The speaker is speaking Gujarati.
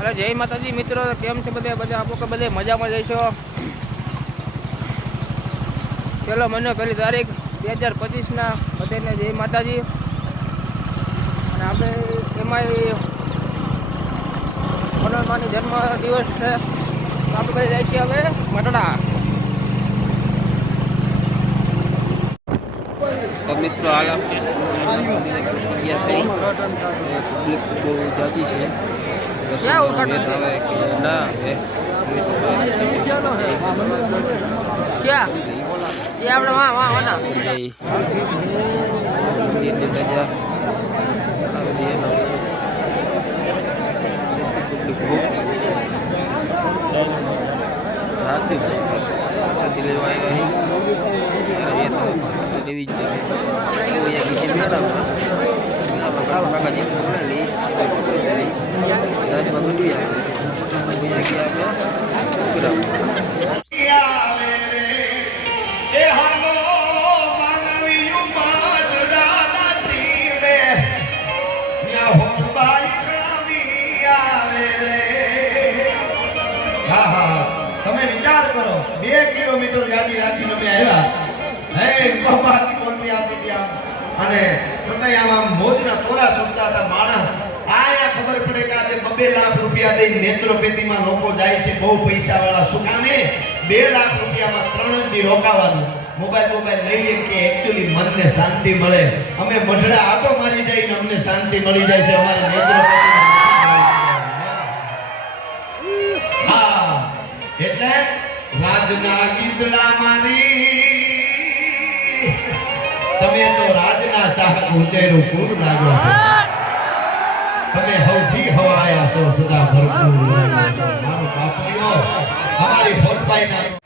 हेलो जय माताजी मित्रों, केम छे बधे? बधे आपो के बधे मजामां जशो। चलो महीनो पहली तारीख 2025 ना बधाने जय माताजी। અને આપણે એમાં હનુમાનની જન્મ દિવસ છે, તો આપણે બધા જાય છીએ હવે મટડા। તો મિત્રો હાલ આપણે પબ્લિક બહુ જાજી છે, क्या ये આપણે વાહ વાહ વાના તમે વિચાર કરો 2 કિલોમીટર ગાડી રાખીને અમે આવ્યા, હે બાબાથી બોલતી આવતી ત્યાં, અને સતાય આમ મોજના તોરા સુનતા હતા માણસ। આયા ખબર પડે કે આજે 2 લાખ રૂપિયા દઈને નેત્રોપેથીમાં લોકો જાય છે, બહુ પૈસા વાળા। શું કામે 2 લાખ રૂપિયામાં 3 દી રોકાવાનું, મોબાઈલ લઈએ કે એક્ચ્યુઅલી મનને શાંતિ મળે। અમે મઢડા આટો મારી જઈને અમને શાંતિ મળી જાય છે અમારે નેત્રોપેથીમાં। હા, એટલે રાજના ગીતડા મારી તમે તો રાજના ચાહક ઉચેરું કુળ લાગો છો, તમે હવથી હવાયા છો સદા ભરપૂર। મારો બાપડીઓ અમારી ફોટપાઈ ના